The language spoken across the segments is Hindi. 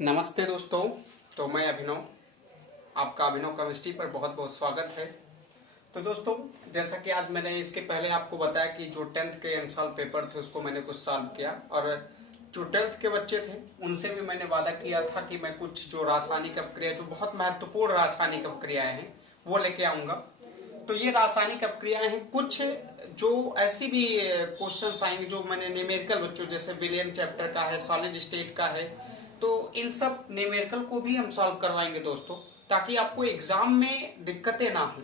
नमस्ते दोस्तों। तो मैं अभिनव, आपका अभिनव केमिस्ट्री पर बहुत बहुत स्वागत है। तो दोस्तों, जैसा कि आज मैंने इसके पहले आपको बताया कि जो 10th के एमसाल पेपर थे उसको मैंने कुछ सॉल्व किया, और जो 12th के बच्चे थे उनसे भी मैंने वादा किया था कि मैं कुछ जो रासायनिक अपक्रिया, जो बहुत महत्वपूर्ण रासायनिक अपक्रियाएं हैं वो लेके आऊंगा। तो ये रासायनिक अपक्रियाएं हैं, कुछ जो ऐसी भी क्वेश्चंस आएंगे जो मैंने न्यूमेरिकल बच्चों, जैसे विलियन चैप्टर का है, सॉलिड स्टेट का है, तो इन सब न्यूमेरिकल को भी हम सॉल्व करवाएंगे दोस्तों, ताकि आपको एग्जाम में दिक्कतें ना हो।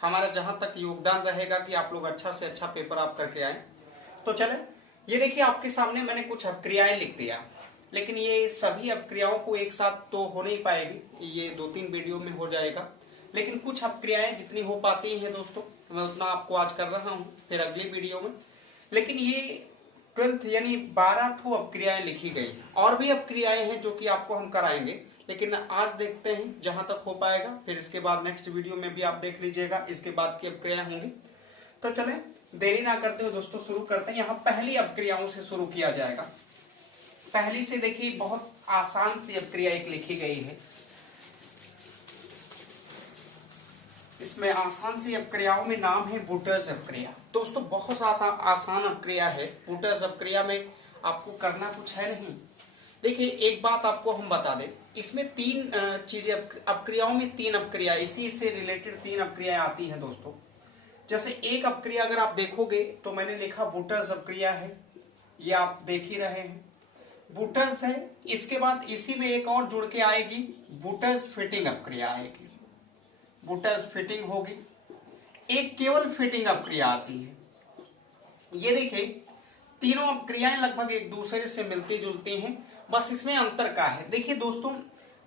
हमारा जहां तक योगदान रहेगा कि आप लोग अच्छा से अच्छा पेपर आप करके आए। तो चले, ये देखिए आपके सामने मैंने कुछ अपक्रियाएं लिख दिया, लेकिन ये सभी अपक्रियाओं को एक साथ तो हो नहीं पाएगी, ये 2-3 वीडियो में हो जाएगा। लेकिन कुछ अपक्रियाएं जितनी हो पाती हैं दोस्तों, मैं उतना आपको आज कर रहा हूं, फिर अगली वीडियो में। लेकिन ये 12th यानी 12 ठो अपक्रियाएं लिखी गई। और भी अपक्रियाएं हैं जो कि आपको हम कराएंगे, लेकिन आज देखते हैं जहां तक हो पाएगा, फिर इसके बाद नेक्स्ट वीडियो में भी आप देख लीजिएगा, इसके बाद की अपक्रियाएं होंगी। तो चले देरी ना करते हुए दोस्तों शुरू करते हैं। यहाँ पहली अपक्रियाओं से शुरू किया जाएगा। पहली से देखिए, बहुत आसान सी अपक्रिया एक लिखी गई है। इसमें आसान सी अपक्रियाओं में नाम है बुटर्स अपक्रिया। दोस्तों बहुत आसान अपक्रिया है। बुटर्स अपक्रिया में आपको करना कुछ है नहीं। देखिए एक बात आपको हम बता दें, इसमें 3 चीजें, अपक्रियाओं में 3 अपक्रिया, इसी से रिलेटेड 3 अपक्रियाएं आती हैं दोस्तों। जैसे एक अपक्रिया अगर आप देखोगे तो मैंने लिखा बुटर्स अपक्रिया है, ये आप देख ही रहे हैं, बुटर्स है। इसके बाद इसी में एक और जुड़ के आएगी, बुटर्स फिटिंग अपक्रिया आएगी, बुटर्स फिटिंग होगी। एक केवल फिटिंग अपक्रिया आती है। ये देखिए तीनों अपक्रियाएं लगभग एक दूसरे से मिलती जुलती हैं, बस इसमें अंतर का है। देखिए दोस्तों,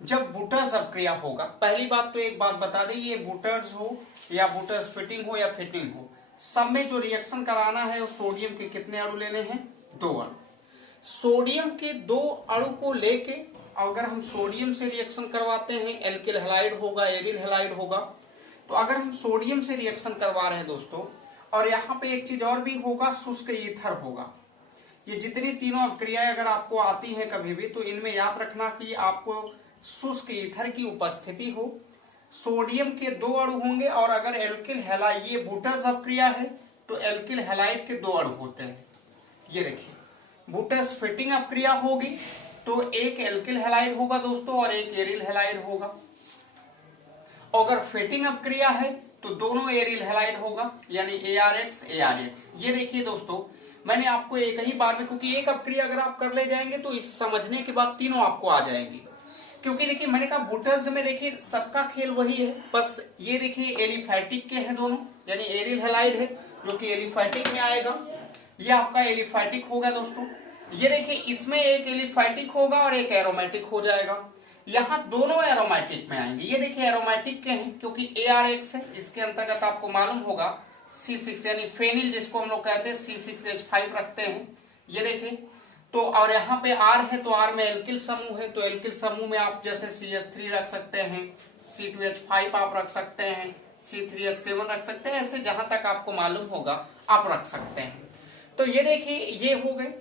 जब बुटर्स अपक्रिया होगा, पहली बात तो एक बात बता दें, ये बुटर्स हो या बुटर्स फिटिंग हो या फिटिंग हो, सब में जो रिएक्शन कराना है वो सोडियम के कितने अणु लेने हैं? 2 अणु। सोडियम के 2 अणु को लेके अगर हम सोडियम से रिएक्शन करवाते हैं, एल्किल हैलाइड होगा, एरिल हैलाइड होगा। तो अगर हम सोडियम से रिएक्शन करवा रहे हैं दोस्तों, और यहाँ पे एक चीज और भी होगा, शुष्क ईथर होगा। ये जितनी तीनों अपक्रियाएं अगर आपको आती हैं कभी भी, तो इनमें याद रखना कि आपको शुष्क ईथर की उपस्थिति हो, सोडियम के 2 अणु होंगे, और अगर एल्किल हैलाइड, ये बुटर्स अपक्रिया है तो एल्किल हैलाइड के 2 अणु होते हैं। ये देखिए, बुटर्स फिटिंग अपक्रिया होगी तो एक एल्किल हैलाइड होगा दोस्तों और एक एरिल हैलाइड होगा। अगर फिटिंग अपक्रिया है तो दोनों एरिल हैलाइड होगा, यानी ARX ARX। ये देखिए दोस्तों, मैंने आपको एक ही बार में, क्योंकि एक अपक्रिया अगर आप कर ले जाएंगे तो इस समझने के बाद तीनों आपको आ जाएंगी। क्योंकि देखिए मैंने कहा बुटर्स में देखिए सबका खेल वही है, बस ये देखिए एलिफैटिक के हैं दोनों, यानी एरिल हैलाइड है जो कि एलिफैटिक में आएगा। ये आपका एलिफैटिक होगा दोस्तों। ये देखिए इसमें एक एलिफैटिक होगा और एक एरोमेटिक हो जाएगा। यहाँ दोनों एरोमेटिक में आएंगे। ये देखिए एरोमेटिक के हैं क्योंकि ARX है, इसके अंतर्गत आपको मालूम होगा C6 यानी फेनिल जिसको हम लोग कहते हैं C6H5 रखते हैं। ये देखिए तो, और यहाँ पे R है तो R में एल्किल समूह है, तो एल्किल समूह में आप जैसे CH3 रख सकते हैं, C2H5 आप रख सकते हैं, C3H7 रख सकते हैं, ऐसे जहां तक आपको मालूम होगा आप रख सकते हैं। तो ये देखिए ये हो गए।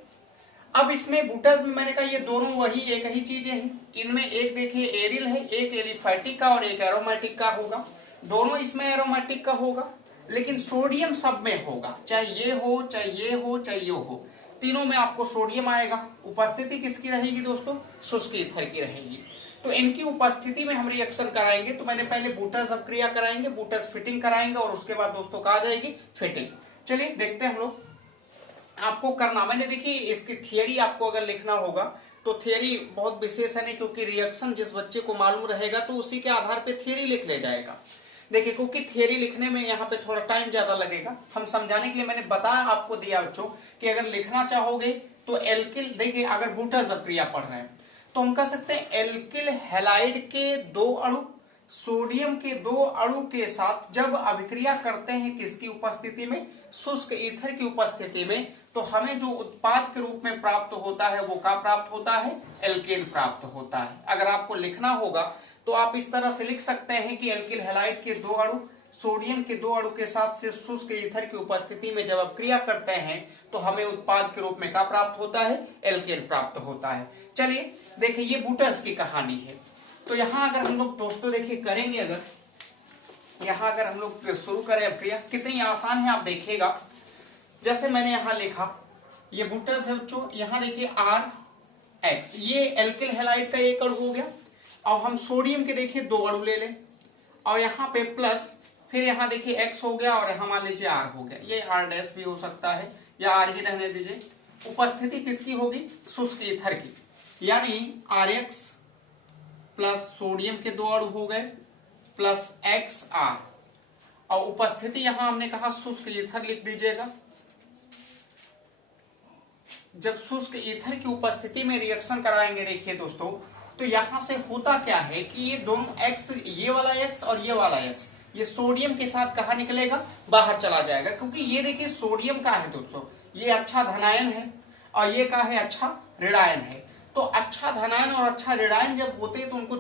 अब इसमें बुटर्स में मैंने कहा ये दोनों वही एक ही चीजें हैं। इनमें एक देखिए एरिल है, एक एलिफैटिक का और एक एरोमेटिक का होगा। दोनों इसमें एरोमेटिक का होगा, लेकिन सोडियम सब में होगा, चाहे ये हो चाहे ये हो चाहे ये हो, तीनों में आपको सोडियम आएगा। उपस्थिति किसकी रहेगी दोस्तों? शुष्क ईथर की रहेगी। तो इनकी उपस्थिति में हम रिएक्शन कराएंगे। तो मैंने पहले बुटर्स अपक्रिया कराएंगे, बुटर्स फिटिंग कराएंगे, और उसके बाद दोस्तों कहा जाएगी फिटिंग। चलिए देखते हैं हम लोग। आपको करना, मैंने देखिए इसकी थियरी आपको अगर लिखना होगा तो थियरी बहुत विशेष है नहीं, क्योंकि रिएक्शन जिस बच्चे को मालूम रहेगा तो उसी के आधार पे थियरी लिख ले जाएगा। देखिए क्योंकि थियरी लिखने में यहाँ पे थोड़ा टाइम ज्यादा लगेगा, हम समझाने के लिए मैंने बताया आपको दिया बच्चों कि अगर लिखना चाहोगे तो एल्किल, देखिए अगर बुटर्स अपक्रिया पढ़ रहे हैं तो हम कह सकते हैं एल्किल हैलाइड के 2 अणु सोडियम के 2 अणु के साथ जब अभिक्रिया करते हैं किसकी उपस्थिति में? शुष्क ईथर की उपस्थिति में, तो हमें जो उत्पाद के रूप में प्राप्त होता है वो क्या प्राप्त होता है? एल्केन प्राप्त होता है। अगर आपको लिखना होगा तो आप इस तरह से लिख सकते हैं कि एल्किल हैलाइड के 2 अणु सोडियम के 2 अणु के साथ से शुष्क ईथर की उपस्थिति में जब अपक्रिया करते हैं तो हमें उत्पाद के रूप में क्या प्राप्त होता है, एल्केन प्राप्त होता है। चलिए देखिए ये बूटस की कहानी है। तो यहां अगर हम लोग दोस्तों देखिए करेंगे, अगर यहां अगर हम लोग शुरू करें अभिक्रिया, कितनी आसान है आप देखिएगा। जैसे मैंने यहां लिखा ये बूटस है बच्चों, यहां देखिए RX, ये एल्किल हैलाइड का एक अणु हो गया। अब हम सोडियम के देखिए 2 अणु ले लें और यहाँ पे प्लस, फिर यहाँ देखिए X हो गया और यहाँ मान लीजिए R हो गया, ये R' भी हो सकता है या R ही रहने दीजिए। उपस्थिति किसकी होगी, शुष्क ईथर की, यानी RX प्लस सोडियम के 2 अणु हो गए प्लस XR, और उपस्थिति यहां हमने कहा शुष्क ईथर लिख दीजिएगा। जब शुष्क ईथर की उपस्थिति में रिएक्शन कराएंगे देखिए दोस्तों, तो यहां से होता क्या है कि ये दोनों X, ये वाला X और ये वाला X, ये सोडियम के साथ कहा निकलेगा, बाहर चला जाएगा। क्योंकि ये देखिए सोडियम का है दोस्तों, ये अच्छा धनायन है और ये का है अच्छा ऋणायन है। तो अच्छा धनायन और अच्छा ऋणायन जब होते हैं तो उनको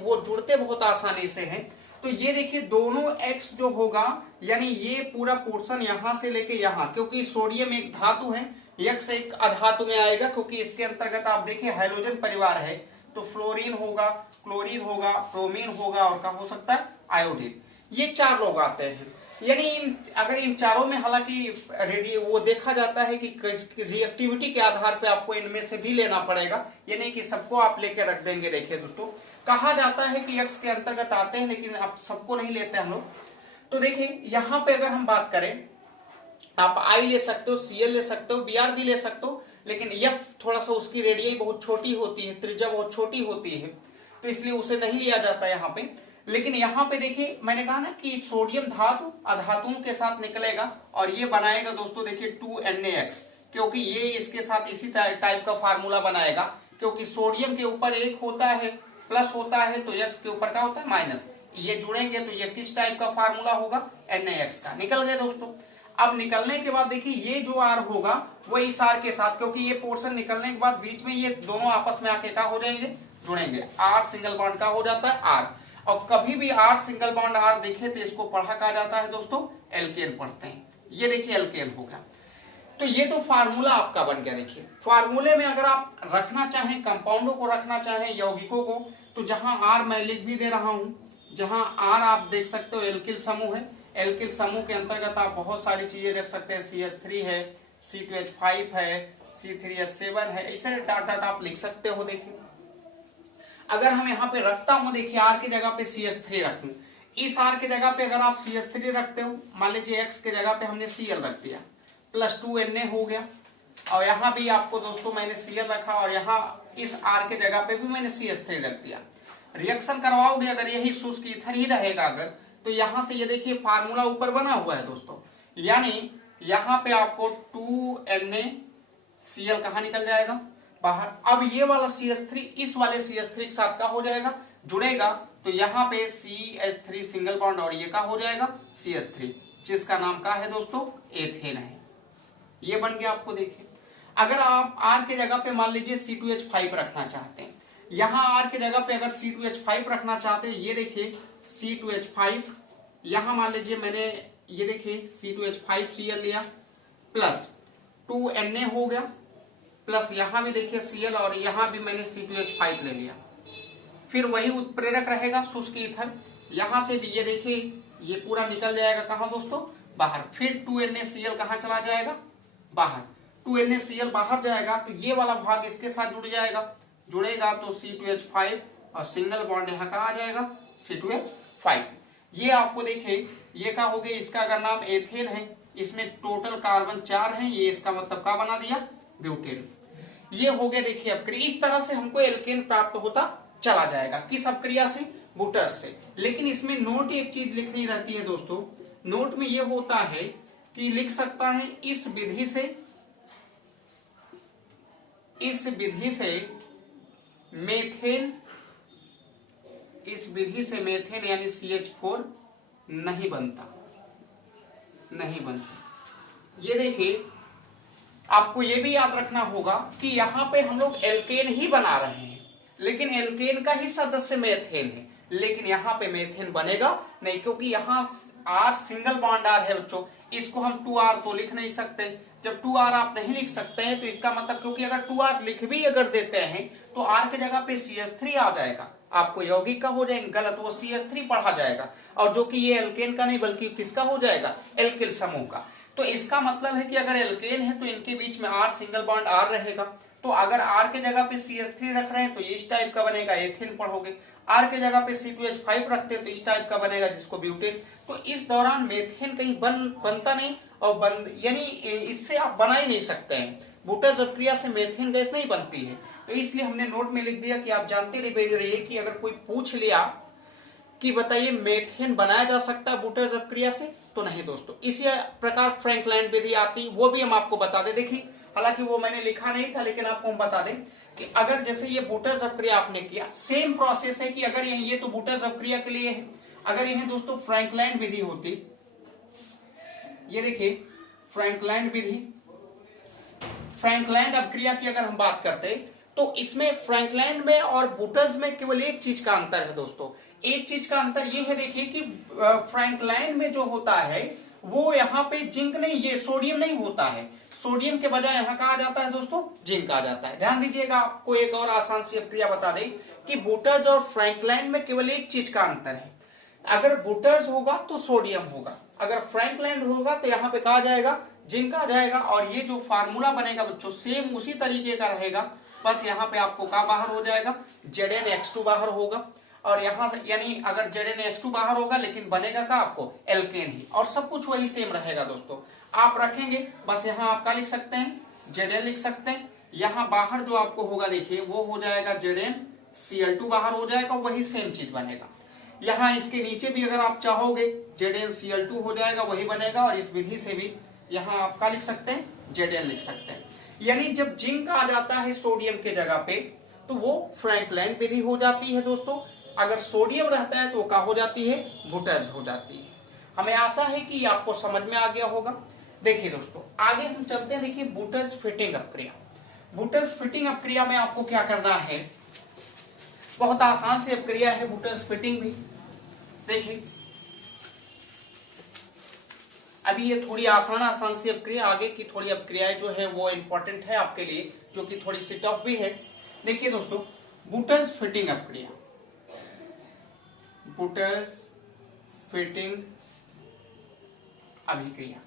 वो जुड़ते बहुत आसानी से हैं। तो ये देखिए दोनों X जो होगा, यानी ये पूरा पोर्शन यहां से लेके यहां, क्योंकि सोडियम एक धातु है, X एक अधातु में आएगा, क्योंकि इसके अंतर्गत आप देखिए हाइड्रोजन परिवार है, तो फ्लोरीन होगा, क्लोरीन होगा, ब्रोमीन होगा और क्या हो सकता है, आयोडीन। ये 4 लोग आते हैं। यानी अगर इन चारों में हालांकि वो देखा जाता है कि रिएक्टिविटी के आधार पे आपको इनमें से भी लेना पड़ेगा, ये नहीं कि सबको आप लेके रख देंगे। देखिए दोस्तों, कहा जाता है कि X के अंतर्गत आते हैं, लेकिन आप सबको नहीं लेते हम लोग। तो देखिए यहां पे अगर हम बात करें, आप I ले सकते हो, Cl ले सकते हो, Br भी ले सकते हो, लेकिन F थोड़ा सा उसकी रेडियस बहुत छोटी होती है, त्रिज्या बहुत छोटी होती है, तो इसलिए उसे नहीं लिया जाता यहाँ पे। लेकिन यहाँ पे देखिए मैंने कहा ना कि सोडियम धातु अधातुओं के साथ निकलेगा और ये बनाएगा दोस्तों देखिए 2Na(X), क्योंकि ये इसके साथ इसी टाइप का फार्मूला बनाएगा, क्योंकि सोडियम के ऊपर 1 होता है, प्लस होता है, तो X के ऊपर क्या होता है, माइनस। ये जुड़ेंगे तो ये किस टाइप का फार्मूला होगा, Na(X) का। निकल गए दोस्तों। अब निकलने के बाद देखिए ये जो R होगा वो इस R के साथ, क्योंकि ये पोर्शन निकलने के बाद बीच में ये दोनों आपस में आके क्या हो जाएंगे, जुड़ेंगे। R सिंगल बॉन्ड का हो जाता है R, और कभी भी R सिंगल बॉन्ड R देखे तो इसको पढ़ा कहा जाता है दोस्तों, एल्केन पढ़ते हैं। ये देखिए एल्केन हो गया। तो ये तो फार्मूला आपका बन गया। देखिए फार्मूले में अगर आप रखना चाहें, कंपाउंडों को रखना चाहें, यौगिकों को, तो जहां R मैं लिख भी दे रहा हूं, जहां R आप देख सकते हो एल्किल समूह है, एल्किल समूह के अंतर्गत आप बहुत सारी चीजें रख सकते हैं, CH3 है, C2H5 है, C3H7 है, ऐसे डाटा आप लिख सकते हो। देखिए अगर हम यहाँ पे रखता हूं, देखिए R की जगह पे CH3 रखूं, इस R की जगह पे अगर आप CH3 रखते हो, मान लीजिए X के जगह पे हमने Cl रख दिया, प्लस 2Na हो गया, और यहाँ भी आपको दोस्तों मैंने Cl रखा और यहाँ इस R के जगह पे भी मैंने CH3 रख दिया। रिएक्शन करवाओगे अगर यही शुष्क ईथर ही रहेगा अगर, तो यहां से ये देखिए फार्मूला ऊपर बना हुआ है दोस्तों, यानी यहां पे आपको 2NaCl कहां निकल जाएगा, बाहर। अब ये वाला CH3 इस वाले CH3 के साथ का हो जाएगा, जुड़ेगा, तो यहाँ पे CH3 सिंगल बॉन्ड और ये का हो जाएगा CH3, जिसका नाम का है दोस्तों एथेन है। ये बन गया आपको। देखिए अगर आप R के जगह पे मान लीजिए C2H5 रखना चाहते हैं, यहां R के जगह पे अगर C2H5 रखना चाहते हैं, ये देखिए C2H5, यहां मान लीजिए मैंने ये देखिए C2H5Cl लिया, प्लस 2Na हो गया, प्लस यहां भी देखिए Cl और यहां भी मैंने C2H5 ले लिया, फिर वही उत्प्रेरक रहेगा शुष्क ईथर, यहां से भी ये देखिए ये पूरा निकल जाएगा कहां दोस्तों, बाहर। फिर 2NaCl कहां चला जाएगा, बाहर। 2NaCl बाहर जाएगा तो ये वाला भाग इसके साथ जुड़ जाएगा, जुड़ेगा तो C2H5 और सिंगल बॉन्ड यहाँ कहा आ जाएगा C2H5। ये आपको देखिए ये क्या हो गया, इसका अगर नाम एथेन है, इसमें टोटल कार्बन 4 हैं, ये इसका मतलब क्या बना दिया, ब्यूटेन। ये हो गया देखिए अपक्रिया। इस तरह से हमको एल्केन प्राप्त होता चला जाएगा, किस अपक्रिया से, बूटस से। लेकिन इसमें नोट एक चीज लिखनी रहती है दोस्तों, नोट में ये होता है कि लिख सकता है इस विधि से मेथेन, इस विधि से मेथेन यानी CH4 नहीं बनता। ये देखिए आपको ये भी याद रखना होगा कि यहाँ पे हम लोग एल्केन ही बना रहे हैं, लेकिन एल्केन का ही सदस्य मेथेन है, लेकिन यहाँ पे मेथेन बनेगा नहीं, क्योंकि यहाँ R सिंगल बॉन्ड R है बच्चों, इसको हम 2R तो लिख नहीं सकते। जब 2R आप नहीं लिख सकते हैं तो इसका मतलब, क्योंकि अगर 2R लिख भी अगर देते हैं तो R के जगह पे CH3 आ जाएगा, आपको यौगिक का हो जाएगा गलत, वो CH3 पढ़ा जाएगा, और जो कि ये एल्केन का नहीं बल्कि किसका हो जाएगा, एल्किल समूह का। तो इसका मतलब है कि अगर एल्केन है तो इनके बीच में R सिंगल बॉन्ड R रहेगा। तो अगर R के जगह पे CH3 रख रहे हैं तो इस टाइप का बनेगा, एथिल पढ़ोगे। R के जगह पे C2H5 रखते हैं तो इस टाइप का बनेगा, जिसको ब्यूटेन। तो इस दौरान मेथेन कहीं बनता नहीं, और यानी इससे आप बना ही नहीं सकते हैं, बुटर जबक्रिया से मेथेन गैस नहीं बनती है। तो इसलिए हमने नोट में लिख दिया कि आप जानते रहिए कि अगर कोई पूछ लिया कि बताइए मेथेन बनाया जा सकता है बुटर जबक्रिया से, तो नहीं दोस्तों। इसी प्रकार फ्रैंकलाइन विधि आती, वो भी हम आपको बता दें। देखिए, हालांकि वो मैंने लिखा नहीं था, लेकिन आपको हम बता दें कि अगर जैसे ये बुटर जबक्रिया आपने किया, सेम प्रोसेस है कि अगर ये तो बुटर जबक्रिया के लिए है, अगर यह दोस्तों फ्रैंकलाइन विधि होती, ये देखिए फ्रैंकलाइन विधि, फ्रैंकलाइन अपक्रिया की अगर हम बात करते तो इसमें फ्रैंकलाइन में और बुटर्स में केवल एक चीज का अंतर है दोस्तों। एक चीज का अंतर ये है, देखिए कि फ्रैंकलाइन में जो होता है वो यहाँ पे जिंक नहीं, ये सोडियम नहीं होता है, सोडियम के बजाय यहाँ कहा जाता है दोस्तों जिंक आ जाता है। ध्यान दीजिएगा, आपको एक और आसान सी अपक्रिया बता दें कि बुटर्स और फ्रैंकलाइन में केवल एक चीज का अंतर है, अगर बुटर्स होगा तो सोडियम होगा, अगर फ्रैंकलाइन होगा तो यहाँ पे कहा जाएगा जिंक आ जाएगा। और ये जो फार्मूला बनेगा बच्चों सेम उसी तरीके का रहेगा, बस यहाँ पे आपको क्या बाहर हो जाएगा, ZnH2 बाहर होगा, और यहाँ से यानी अगर ZnH2 बाहर होगा लेकिन बनेगा का आपको एल्केन ही, और सब कुछ वही सेम रहेगा दोस्तों। आप रखेंगे बस यहाँ आप क्या लिख सकते हैं, Zn लिख सकते हैं, यहाँ बाहर जो आपको होगा देखिए वो हो जाएगा ZnCl2 बाहर हो जाएगा, वही सेम चीज बनेगा। यहाँ इसके नीचे भी अगर आप चाहोगे ZnCl2 हो जाएगा, वही बनेगा, और इस विधि से भी यहाँ आप क्या लिख सकते हैं, Zn लिख सकते हैं। यानी जब जिंक आ जाता है सोडियम के जगह पे तो वो फ्रैंकलाइन विधि हो जाती है दोस्तों, अगर सोडियम रहता है तो क्या हो जाती है, बुटर्स हो जाती है। हमें आशा है कि आपको समझ में आ गया होगा। देखिए दोस्तों आगे हम चलते हैं, देखिए बुटर्स फिटिंग अपक्रिया। बुटर्स फिटिंग अपक्रिया में आपको क्या करना है, बहुत आसान सी अपक्रिया है बुटर्स फिटिंग भी। देखिए अभी ये थोड़ी आसान सी अपक्रिया, आगे की थोड़ी अपक्रियाएं जो है वो इंपॉर्टेंट है आपके लिए, जो कि थोड़ी सी टफ भी है। देखिए दोस्तों बुटर्स फिटिंग अपक्रिया, बुटर्स फिटिंग अभिक्रिया,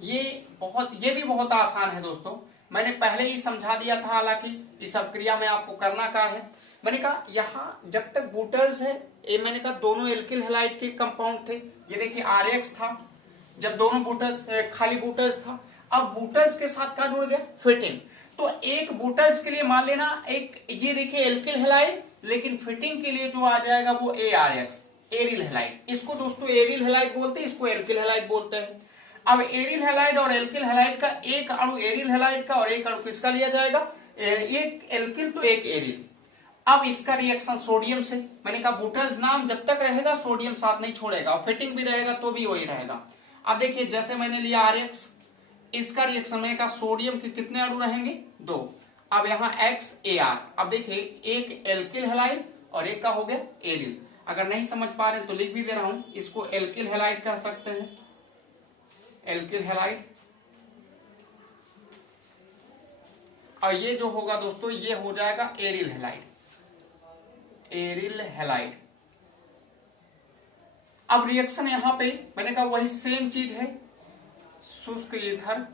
ये भी बहुत आसान है दोस्तों, मैंने पहले ही समझा दिया था। हालांकि इस अपक्रिया में आपको करना क्या है, मैंने कहा यहाँ जब तक बुटर्स है, ये मैंने कहा दोनों एल्किल हैलाइड के कंपाउंड थे, ये देखिए RX था, जब दोनों बुटर्स खाली बुटर्स था, अब बुटर्स के साथ क्या जुड़ गया, फिटिंग। तो एक बुटर्स के लिए मान लेना एक ये देखिए एल्किल हैलाइड, लेकिन फिटिंग के लिए जो आ जाएगा वो ARX, एरिल हैलाइड। इसको दोस्तों एरिल हैलाइड बोलते हैं, इसको एल्किल हैलाइड बोलते हैं। अब एरिल हैलाइड और एल्किल हैलाइड का एक अणु एरिल हैलाइड का और एक अणु किसका लिया जाएगा, एक एल्किल तो एक एरिल। अब इसका रिएक्शन सोडियम से, मैंने कहा बुटर्स नाम जब तक रहेगा सोडियम साथ नहीं छोड़ेगा, और फिटिंग भी रहेगा तो भी वही रहेगा। अब देखिए जैसे मैंने लिया RX, इसका रिएक्शन मैंने कहा सोडियम के कितने अणु रहेंगे, 2। अब यहाँ XAR, अब देखिए एक एल्किल हैलाइड और एक का हो गया एरिल। अगर नहीं समझ पा रहे तो लिख भी दे रहा हूं, इसको एल्किल हैलाइड कह सकते हैं, एल्किल हैलाइड। और ये जो होगा दोस्तों ये हो जाएगा एरिल हैलाइड, एरिल हैलाइड। अब रिएक्शन यहां पे मैंने कहा वही सेम चीज है, शुष्क ईथर,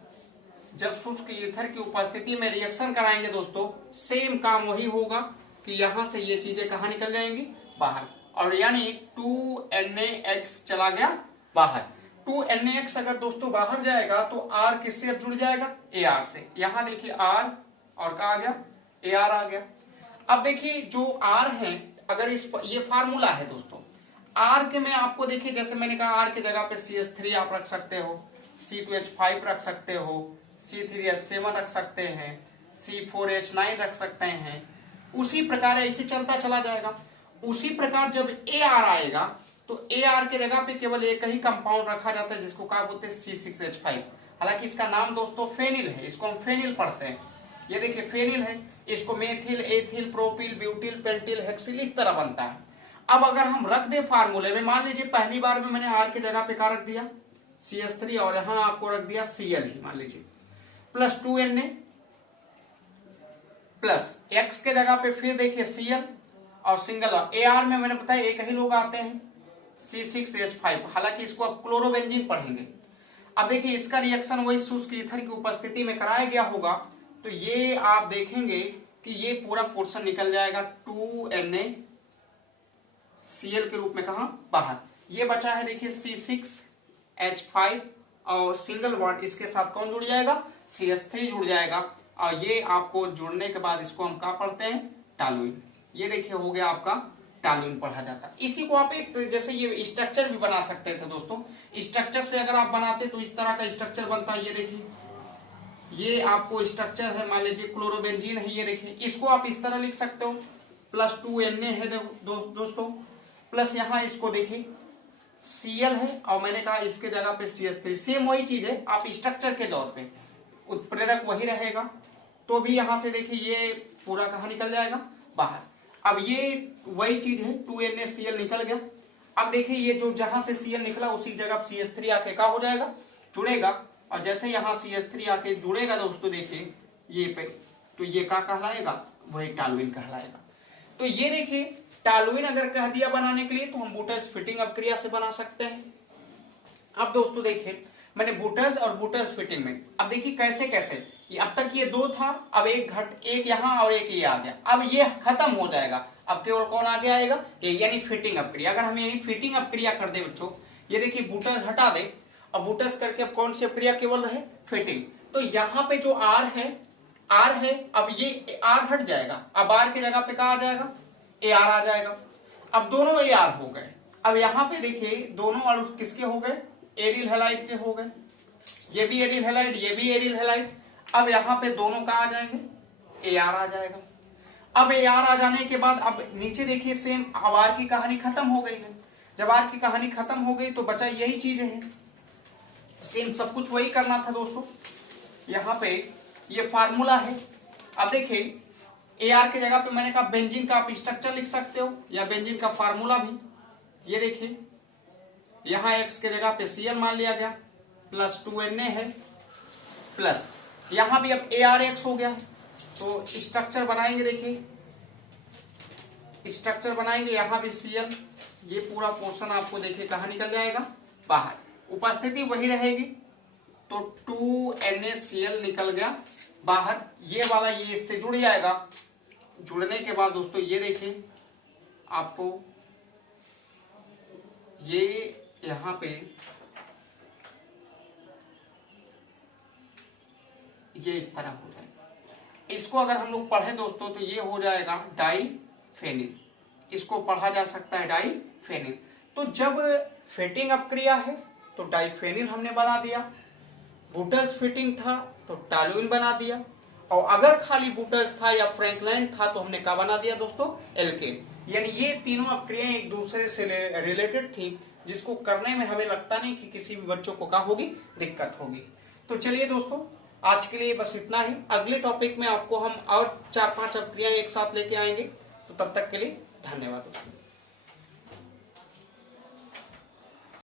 जब शुष्क ईथर की उपस्थिति में रिएक्शन कराएंगे दोस्तों सेम काम वही होगा कि यहां से ये चीजें कहां निकल जाएंगी, बाहर, और यानी 2NaX चला गया बाहर। 2NaX अगर दोस्तों बाहर जाएगा तो R किससे अब जुड़ जाएगा, AR से। यहां देखिए R और क्या आ गया, AR आ गया। अब देखिए जो R है, अगर ये फार्मूला है दोस्तों, R के में आपको देखिए जैसे मैंने कहा R की जगह पे CH3 आप रख सकते हो, C2H5 रख सकते हो, C3H7 रख सकते हैं, C4H9 रख सकते हैं, उसी प्रकार ऐसे चलता चला जाएगा। उसी प्रकार जब AR आएगा तो AR के जगह पे केवल एक ही कंपाउंड रखा जाता है जिसको क्या बोलते हैं, C6H5। हालांकि इसका नाम दोस्तों फेनिल है, इसको हम फेनिल पढ़ते हैं। ये देखिए फेनिल है, इसको methyl, ethyl, propyl, butyl, pentyl, hexyl इस तरह बनता है। अब अगर हम रख दे फार्मूले में, मान लीजिए पहली बार में मैंने R की जगह पे क्या रख दिया CH3 और यहां आपको रख दिया Cl मान लीजिए प्लस 2Na प्लस X के जगह पे फिर देखिए Cl और सिंगल Ar में मैंने बताया एक ही लोग आते हैं C6H5, हालांकि इसको अब क्लोरोबेंजीन पढ़ेंगे। अब देखिए इसका रिएक्शन वही शुष्क ईथर की उपस्थिति में कराया गया होगा, तो ये आप देखेंगे कि ये पूरा पोर्शन निकल जाएगा 2Na Cl के रूप में कहा बाहर। ये बचा है देखिए C6H5 और सिंगल बॉन्ड इसके साथ कौन जुड़ जाएगा CH3 जुड़ जाएगा, और ये आपको जुड़ने के बाद इसको हम क्या पढ़ते हैं टॉलुइन। ये देखिए हो गया आपका टॉलुइन पढ़ा जाता है। इसी को आप एक जैसे ये स्ट्रक्चर भी बना सकते थे दोस्तों, स्ट्रक्चर से अगर आप बनाते तो इस तरह का स्ट्रक्चर बनता है। ये देखिए ये आपको स्ट्रक्चर है, मान लीजिए क्लोरोबेंजीन है, ये देखिए इसको आप इस तरह लिख सकते हो प्लस 2Na है दोस्तों, प्लस यहाँ इसको देखिए Cl है और मैंने कहा इसके जगह पे CH3, सेम वही चीज है, आप स्ट्रक्चर के तौर पे उत्प्रेरक वही रहेगा, तो भी यहां से देखिए ये पूरा कहां निकल जाएगा बाहर। अब ये वही चीज है 2NaCl निकल गया। अब देखिए ये जो जहां से Cl निकला उसी जगह CH3 आके क्या हो जाएगा जुड़ेगा, और जैसे यहाँ CH3 आके जुड़ेगा दोस्तों देखिए ये पे, तो ये क्या कहलाएगा वही टॉलुइन कहलाएगा। तो ये देखिए टॉलुइन अगर कह दिया बनाने के लिए तो हम बुटर्स फिटिंग अपक्रिया से बना सकते हैं। अब दोस्तों देखिए मैंने बुटर्स और बुटर्स फिटिंग में, अब देखिए कैसे कैसे ये अब तक ये दो था, अब एक यहाँ और एक ये आ गया, अब ये खत्म हो जाएगा, अब केवल कौन आगे आएगा ये, यानी फिटिंग अपक्रिया। अगर हम यही फिटिंग अपक्रिया कर दे बच्चों, ये देखिए बुटर्स हटा दे और बुटर्स करके अब कौन सी अपक्रिया केवल रहे फिटिंग, तो यहाँ पे जो R है अब ये R हट जाएगा, अब R की जगह पे क्या आ जाएगा AR आ जाएगा। अब दोनों AR हो गए, अब यहाँ पे देखिए दोनों अणु किसके हो गए एरिल हैलाइड के हो गए, ये भी एरिल हैलाइड ये भी एरिल हैलाइड। अब यहाँ पे दोनों का आ जाएंगे AR आ जाएगा। अब AR आ जाने के बाद अब नीचे देखिए सेम, अब R की कहानी खत्म हो गई है। जब R की कहानी खत्म हो गई तो बचा यही चीज है, सेम सब कुछ वही करना था दोस्तों। यहाँ पे ये फार्मूला है। अब देखिए AR की जगह पे मैंने कहा बेंजीन का आप स्ट्रक्चर लिख सकते हो या बेंजीन का फार्मूला भी। ये देखिए यहाँ X के जगह पे Cl मान लिया गया प्लस 2Na है, प्लस यहाँ भी अब ARX हो गया है, तो स्ट्रक्चर बनाएंगे, देखिए स्ट्रक्चर बनाएंगे, यहाँ भी Cl, ये पूरा पोर्शन आपको देखिए कहाँ निकल जाएगा बाहर, उपस्थिति वही रहेगी, तो 2NaCl निकल गया बाहर। ये वाला ये इससे जुड़ जाएगा, जुड़ने के बाद दोस्तों ये देखिए आपको ये यहाँ पे ये इस तरह हो जाएगा। इसको अगर हम लोग पढ़े दोस्तों तो ये हो जाएगा डाइफेनिल, इसको पढ़ा जा सकता है डाइफेनिल। तो जब फिटिंग अपक्रिया है तो डाइफेनिल हमने बना दिया, बुटर्स फिटिंग था तो टॉलुइन बना दिया, और अगर खाली बुटर्स था या फ्रैंकलाइन था तो हमने क्या बना दिया दोस्तों एल्केन। यानी ये तीनों अपक्रियाएं एक दूसरे से रिलेटेड थी, जिसको करने में हमें लगता नहीं कि किसी भी बच्चों को क्या होगी दिक्कत होगी। तो चलिए दोस्तों आज के लिए बस इतना ही, अगले टॉपिक में आपको हम और 4-5 अपक्रियाएं एक साथ लेके आएंगे, तो तब तक के लिए धन्यवाद दोस्तों।